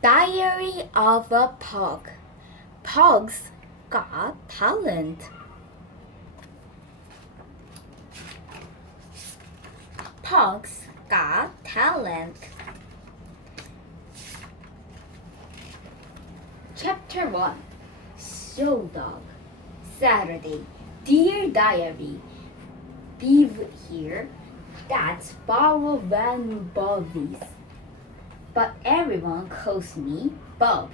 Diary of a Pug. Pugs got talent. Pugs got talent. Chapter 1. Show Dog. Saturday. Dear Diary. Beav here. That's Bob Van Bobbies. But everyone calls me Bob.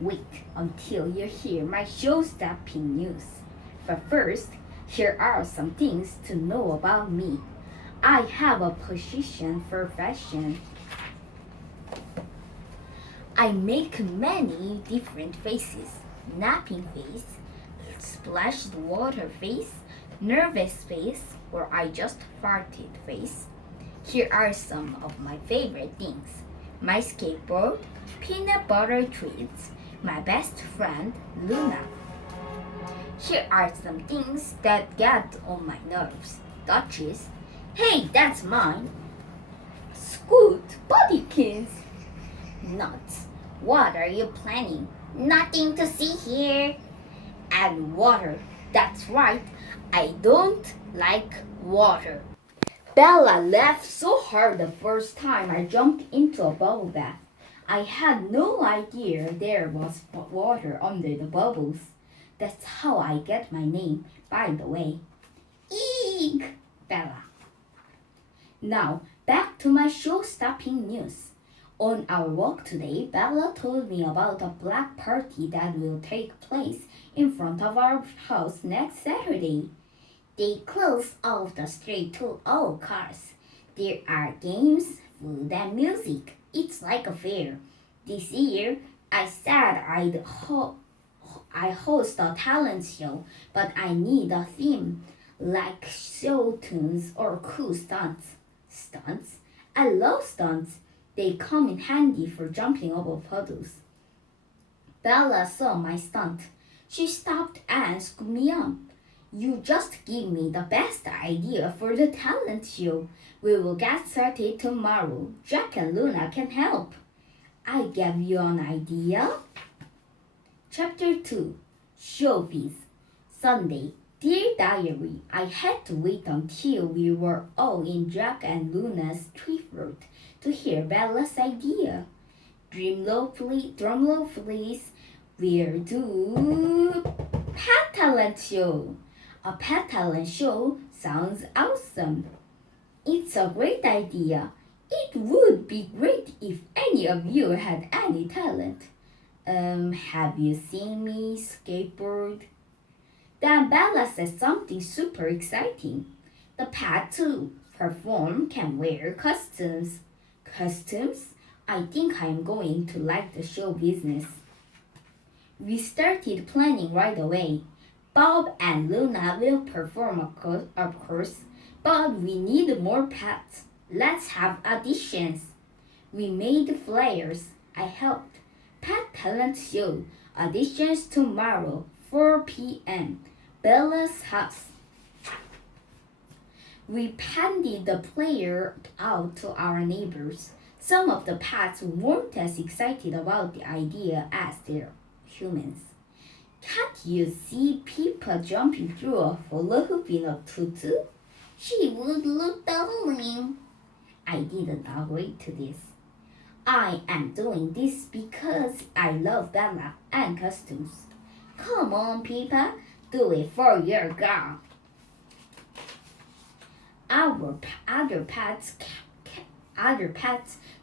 Wait until you hear my show-stopping news. But first, here are some things to know about me. I have a passion for fashion. I make many different faces. Napping face, splashed water face, nervous face, or I just farted face. Here are some of my favorite things. My skateboard, peanut butter treats, my best friend, Luna. Here are some things that get on my nerves. Duchess, hey, that's mine. Scoot, Bodykins. Nuts, what are you planning? Nothing to see here. And water, that's right, I don't like water. Bella laughed so hard the first time I jumped into a bubble bath. I had no idea there was water under the bubbles. That's how I get my name, by the way. Eek, Bella. Now, back to my show-stopping news. On our walk today, Bella told me about a black party that will take place in front of our house next Saturday. They close off the street to all cars. There are games, food, and music. It's like a fair. This year, I said I host a talent show, but I need a theme, like show tunes or cool stunts. Stunts? I love stunts. They come in handy for jumping over puddles. Bella saw my stunt. She stopped and scooped me up. You just give me the best idea for the talent show. We will get started tomorrow. Jack and Luna can help. I gave you an idea. Chapter 2. Showbiz. Sunday. Dear Diary, I had to wait until we were all in Jack and Luna's tree fruit to hear Bella's idea. Drum roll please. We'll do pet talent show. A pet talent show sounds awesome. It's a great idea. It would be great if any of you had any talent. Have you seen me skateboard? Then Bella said something super exciting. The pet to perform can wear costumes. Costumes? I think I'm going to like the show business. We started planning right away. Bob and Luna will perform, of course, but we need more pets. Let's have auditions. We made flyers. I helped. Pet talent show. Auditions tomorrow, 4 p.m. Bella's house. We handed the flyer out to our neighbors. Some of the pets weren't as excited about the idea as their humans. Can't you see Pippa jumping through a hula hoop in a tutu? She would look darling. I didn't agree to this. I am doing this because I love Bella and costumes. Come on, Pippa, do it for your girl. Our other pets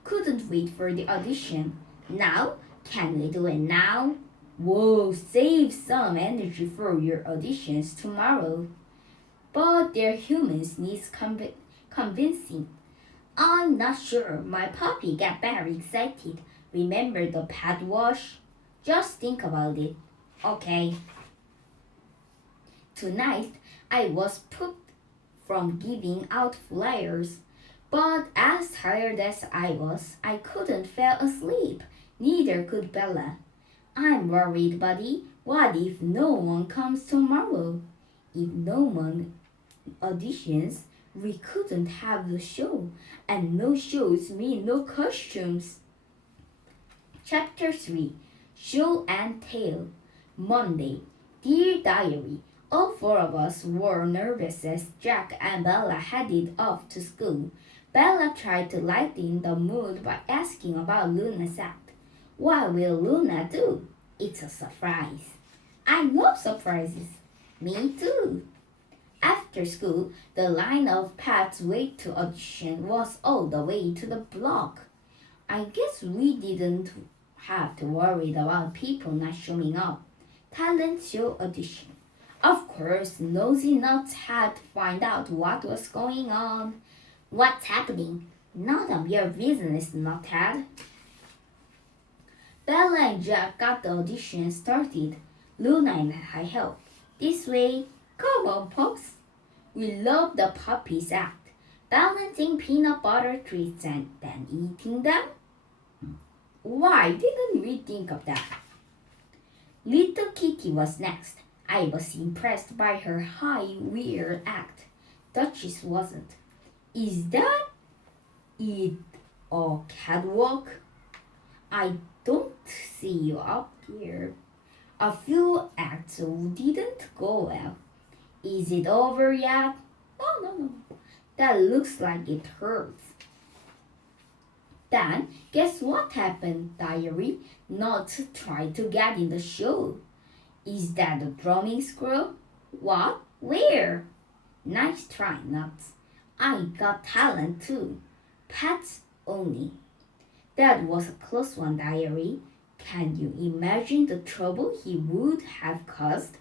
couldn't wait for the audition. Now, can we do it now? Whoa, save some energy for your auditions tomorrow. But their humans needs convincing. I'm not sure. My puppy got very excited. Remember the pet wash? Just think about it. Okay. Tonight, I was put from giving out flyers. But as tired as I was, I couldn't fall asleep. Neither could Bella. I'm worried, buddy. What if no one comes tomorrow? If no one auditions, we couldn't have the show, and no shows mean no costumes. Chapter 3 Show and Tell. Monday. Dear Diary, all four of us were nervous as Jack and Bella headed off to school. Bella tried to lighten the mood by asking about Luna's act. What will Luna do? It's a surprise. I love surprises. Me too. After school, the line of paths wait to audition was all the way to the block. I guess we didn't have to worry about people not showing up. Talent show audition. Of course, nosy nuts had to find out what was going on. What's happening? None of your business, nuthead. Bella and Jack got the audition started. Luna and I helped. This way, come on, pups. We love the puppies act, balancing peanut butter treats and then eating them. Why didn't we think of that? Little Kitty was next. I was impressed by her high weird act. Duchess wasn't. Is that it a catwalk? I don't see you up here. A few acts didn't go well. Is it over yet? No. That looks like it hurts. Then, guess what happened, Diary? Nuts tried to get in the show. Is that a drumming squirrel? What? Where? Nice try, Nuts. I got talent too. Pets only. That was a close one, Diary. Can you imagine the trouble he would have caused?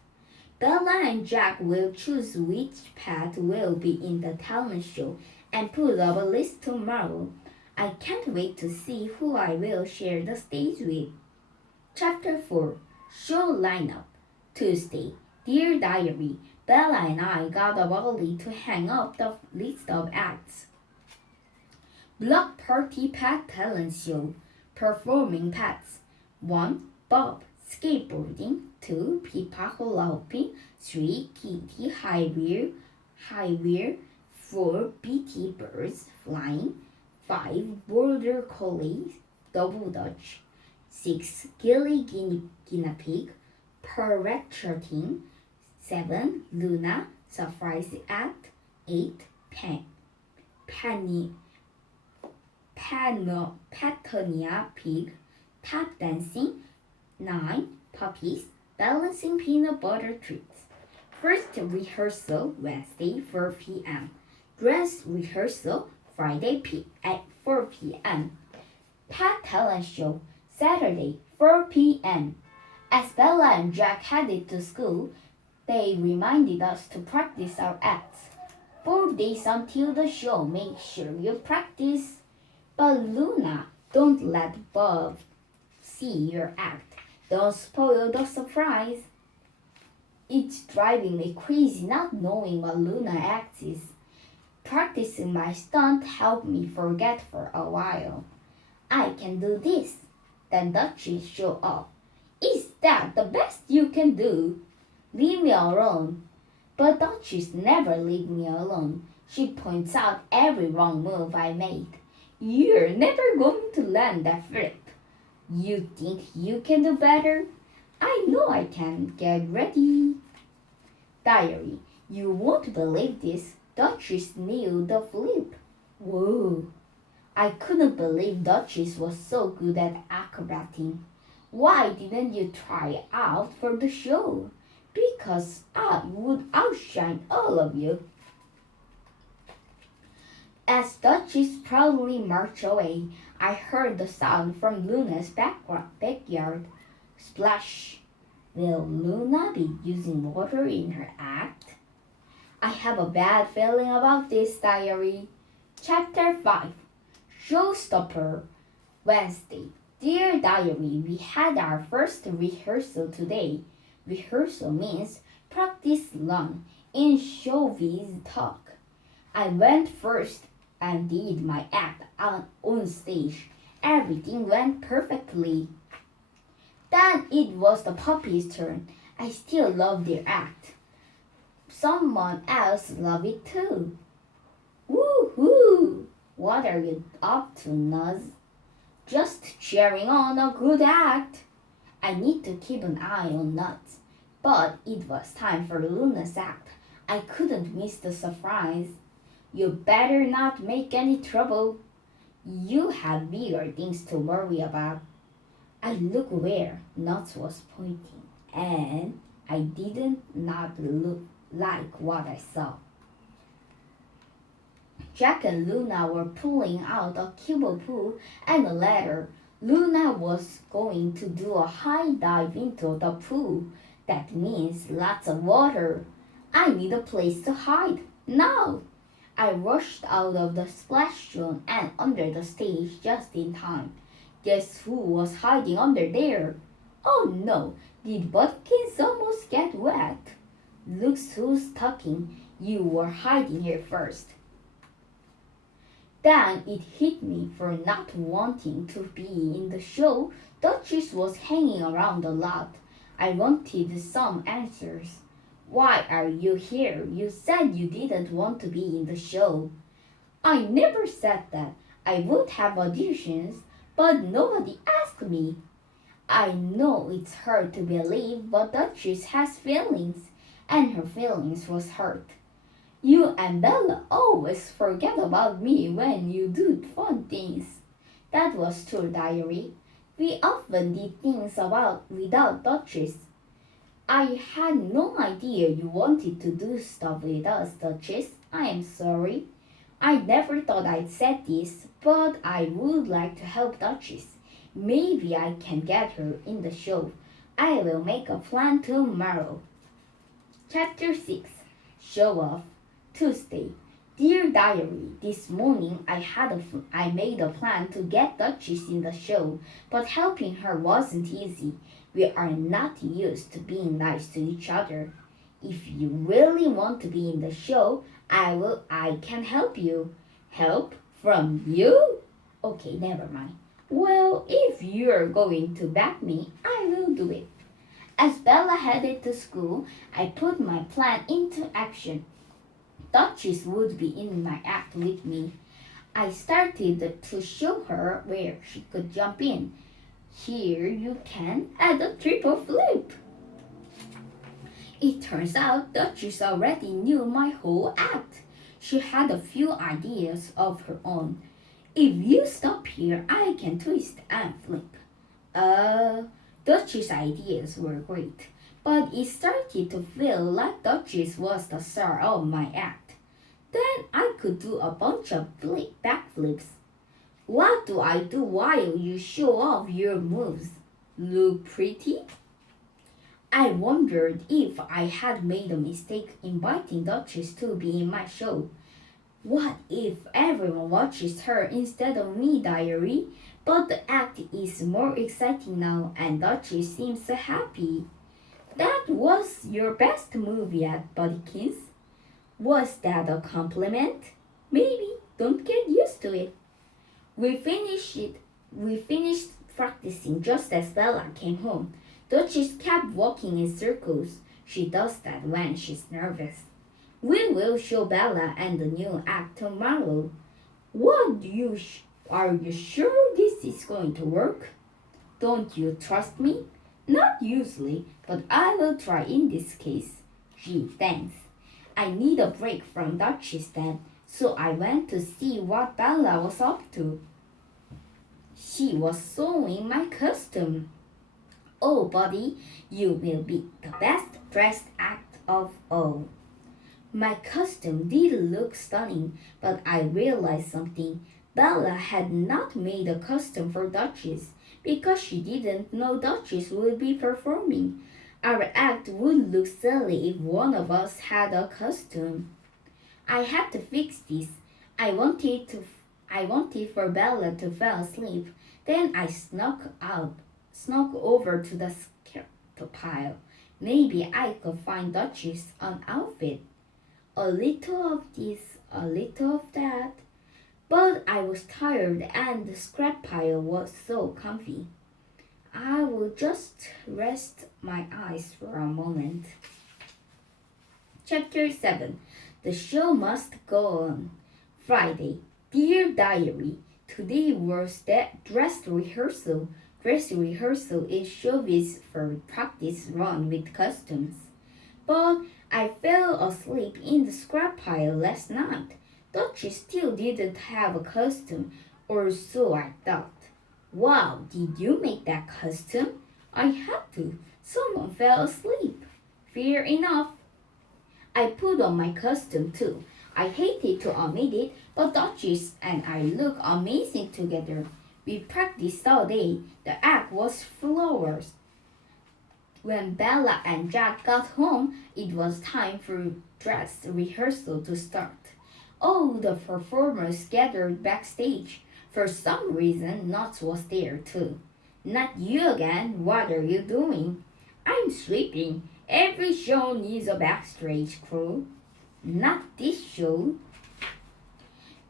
Bella and Jack will choose which pet will be in the talent show and put up a list tomorrow. I can't wait to see who I will share the stage with. Chapter 4 Show Lineup. Tuesday. Dear Diary, Bella and I got a volley to hang up the list of acts. Block Party Pet Talent Show. Performing Pets. 1. Bob. Skateboarding. 2. Pippa hula hooping. 3. Kitty high wheel. 4. BT birds flying. 5. Border collie double dutch. 6. Gilly guinea pig paratrotting. 7. Luna surprise act. 8. Patonia pig tap dancing. 9. Puppies balancing peanut butter treats. First rehearsal Wednesday 4 p.m. Dress rehearsal Friday at 4 p.m. Pet talent show Saturday 4 p.m. As Bella and Jack headed to school, they reminded us to practice our acts. 4 days until the show, make sure you practice. But Luna, don't let Bob see your act. Don't spoil the surprise. It's driving me crazy not knowing what Luna acts is. Practicing my stunt helped me forget for a while. I can do this. Then Duchess show up. Is that the best you can do? Leave me alone. But Duchess never leave me alone. She points out every wrong move I made. You're never going to land that flip. You think you can do better? I know I can. Get ready. Diary, you won't believe this. Duchess nailed the flip. Whoa. I couldn't believe Duchess was so good at acrobating. Why didn't you try out for the show? Because I would outshine all of you. As Duchess proudly marched away, I heard the sound from Luna's backyard. Splash! Will Luna be using water in her act? I have a bad feeling about this, Diary. Chapter 5 Showstopper Wednesday. Dear Diary, we had our first rehearsal today. Rehearsal means practice run in showbiz talk. I went first and did my act on stage. Everything went perfectly. Then it was the puppies' turn. I still love their act. Someone else loved it too. Woohoo! What are you up to, Nuz? Just cheering on a good act. I need to keep an eye on Nuts. But it was time for Luna's act. I couldn't miss the surprise. You better not make any trouble. You have bigger things to worry about. I looked where Nuts was pointing, and I didn't not look like what I saw. Jack and Luna were pulling out a cube of poo and a ladder. Luna was going to do a high dive into the pool. That means lots of water. I need a place to hide. Now! I rushed out of the splash zone and under the stage just in time. Guess who was hiding under there? Oh no, did Butkins almost get wet? Looks who's talking. You were hiding here first. Then it hit me for not wanting to be in the show. Duchess was hanging around a lot. I wanted some answers. Why are you here? You said you didn't want to be in the show. I never said that. I would have auditions, but nobody asked me. I know it's hard to believe, but Duchess has feelings, and her feelings was hurt. You and Bella always forget about me when you do fun things. That was true, Diary. We often did things without Duchess. I had no idea you wanted to do stuff with us, Duchess. I am sorry. I never thought I'd said this, but I would like to help Duchess. Maybe I can get her in the show. I will make a plan tomorrow. Chapter 6 Show Off Tuesday. Dear Diary, this morning I made a plan to get Duchess in the show, but helping her wasn't easy. We are not used to being nice to each other. If you really want to be in the show, I can help you. Help? From you? Okay, never mind. Well, if you're going to back me, I will do it. As Bella headed to school, I put my plan into action. Duchess would be in my act with me. I started to show her where she could jump in. Here you can add a triple flip. It turns out Duchess already knew my whole act. She had a few ideas of her own. If you stop here, I can twist and flip. Duchess' ideas were great, but it started to feel like Duchess was the star of my act. Then I could do a bunch of backflips. What do I do while you show off your moves? Look pretty? I wondered if I had made a mistake inviting Duchess to be in my show. What if everyone watches her instead of me, Diary? But the act is more exciting now and Duchess seems so happy. That was your best move yet, Buddykins. Was that a compliment? Maybe. Don't get used to it. We finished practicing just as Bella came home. Duchess kept walking in circles. She does that when she's nervous. We will show Bella and the new act tomorrow. Are you sure this is going to work? Don't you trust me? Not usually, but I will try in this case. Gee, thanks. I need a break from Duchess then, so I went to see what Bella was up to. She was sewing my costume. Oh, Buddy, you will be the best dressed act of all. My costume did look stunning, but I realized something. Bella had not made a costume for Duchess because she didn't know Duchess would be performing. Our act would look silly if one of us had a costume. I had to fix this. I wanted for Bella to fall asleep. Then I snuck over to the skirt pile. Maybe I could find Duchess an outfit. A little of this, a little of that. But I was tired and the scrap pile was so comfy. I will just rest my eyes for a moment. Chapter 7 The show must go on. Friday. Dear Diary, Today was that dress rehearsal. Dress rehearsal is showbiz for practice run with costumes. But I fell asleep in the scrap pile last night. Duchess still didn't have a costume, or so I thought. Wow, did you make that costume? I had to. Someone fell asleep. Fair enough. I put on my costume too. I hated to admit it, but Duchess and I look amazing together. We practiced all day. The act was flawless. When Bella and Jack got home, it was time for dress rehearsal to start. All the performers gathered backstage. For some reason, Nuts was there too. Not you again, what are you doing? I'm sleeping. Every show needs a backstage crew. Not this show.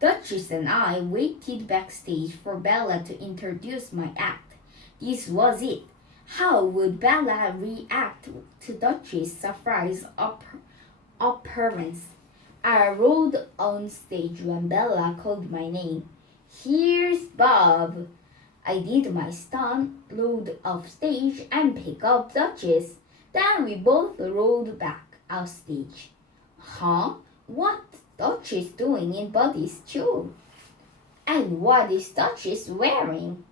Duchess and I waited backstage for Bella to introduce my act. This was it. How would Bella react to Duchess' surprise appearance? I rolled on stage when Bella called my name. Here's Bob. I did my stunt, rolled off stage, and picked up Duchess. Then we both rolled back off stage. Huh? What Duchess doing in Buddy's show? And what is Duchess wearing?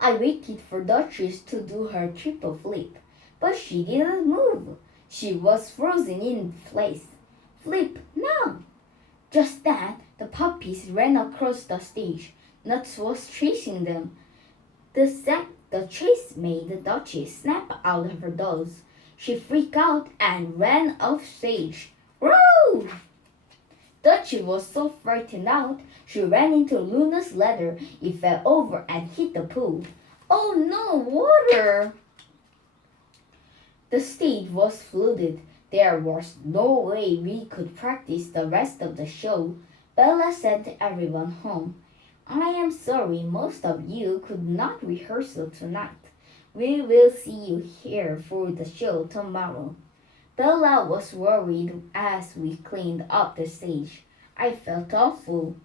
I waited for Duchess to do her triple flip, but she didn't move. She was frozen in place. Flip now! Just then, the puppies ran across the stage. Nuts was chasing them. The chase made the Duchess snap out of her dolls. She freaked out and ran off stage. Woo! Duchess was so frightened out, she ran into Luna's ladder. It fell over and hit the pool. Oh no, water! The stage was flooded. There was no way we could practice the rest of the show. Bella sent everyone home. I am sorry most of you could not rehearse tonight. We will see you here for the show tomorrow. Bella was worried as we cleaned up the stage. I felt awful.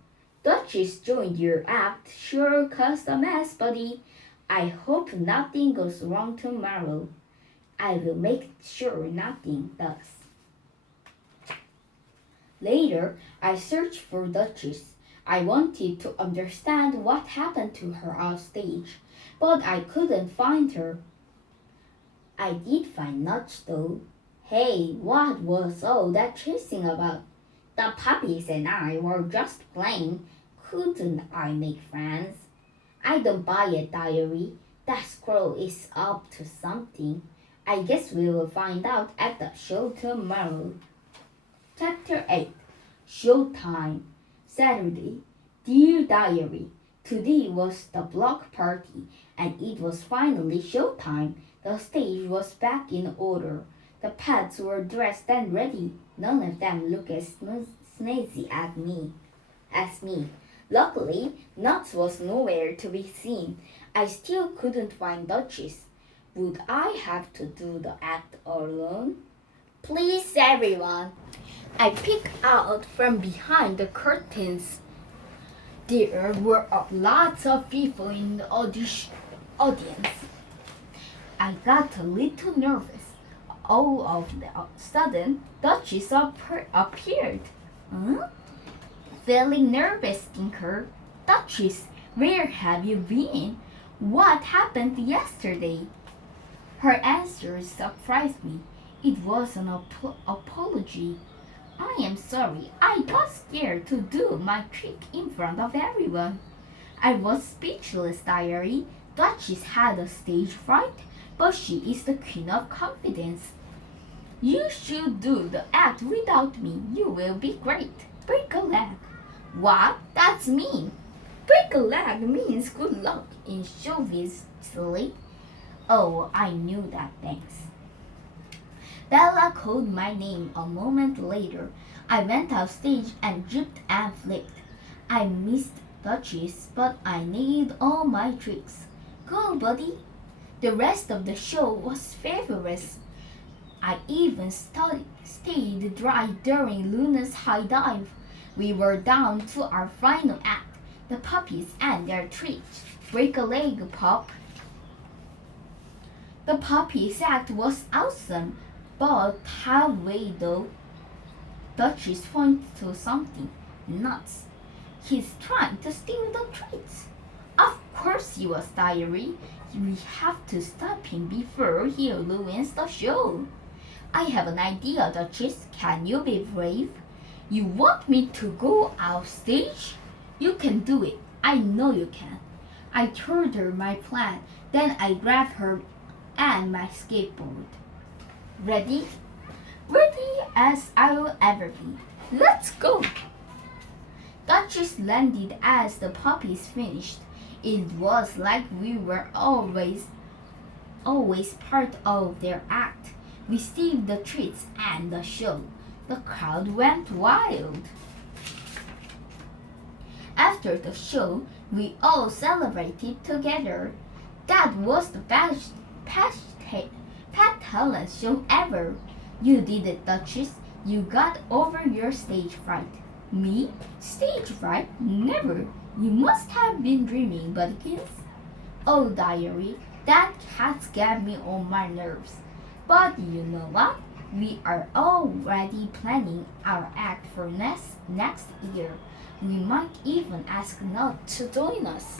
Duchess joined your act. Sure caused a mess, buddy. I hope nothing goes wrong tomorrow. I will make sure nothing does. Later, I searched for Duchess. I wanted to understand what happened to her off stage, but I couldn't find her. I did find Nuts though. Hey, what was all that chasing about? The puppies and I were just playing. Couldn't I make friends? I don't buy it, Diary. That squirrel is up to something. I guess we will find out at the show tomorrow. Chapter 8 Showtime Saturday. Dear Diary, today was the block party and it was finally showtime. The stage was back in order. The pets were dressed and ready. None of them looked as snazzy as me. Luckily, Nuts was nowhere to be seen. I still couldn't find Duchess. Would I have to do the act alone? Please, everyone. I peeked out from behind the curtains. There were lots of people in the audience. I got a little nervous. All of a sudden, Duchess appeared. Huh? Feeling nervous, Tinker? Duchess, where have you been? What happened yesterday? Her answer surprised me. It was an apology. I am sorry. I got scared to do my trick in front of everyone. I was speechless, Diary. Duchess had a stage fright, but she is the queen of confidence. You should do the act without me. You will be great. Break a leg. What? That's mean. Break a leg means good luck in showbiz, silly. Oh, I knew that, thanks. Bella called my name a moment later. I went off stage and jibbed and flipped. I missed Duchess, but I nailed all my tricks. Go, buddy. The rest of the show was fabulous. I even stayed dry during Luna's high dive. We were down to our final act, the puppies and their treats. Break a leg, pup. The puppies act was awesome, but halfway though, Duchess pointed to something. Nuts. He's trying to steal the treats. Of course he was, Diary. We have to stop him before he ruins the show. I have an idea, Duchess. Can you be brave? You want me to go off stage? You can do it. I know you can. I told her my plan. Then I grabbed her and my skateboard. Ready? Ready as I will ever be. Let's go! Duchess landed as the puppies finished. It was like we were always part of their act. We received the treats and the show. The crowd went wild. After the show, we all celebrated together. That was the best Pat talent show ever. You did it, Duchess. You got over your stage fright. Me? Stage fright? Never. You must have been dreaming, Buddykins. Oh, Diary, that has got me on my nerves. But you know what? We are already planning our act for next year. We might even ask Nut to join us.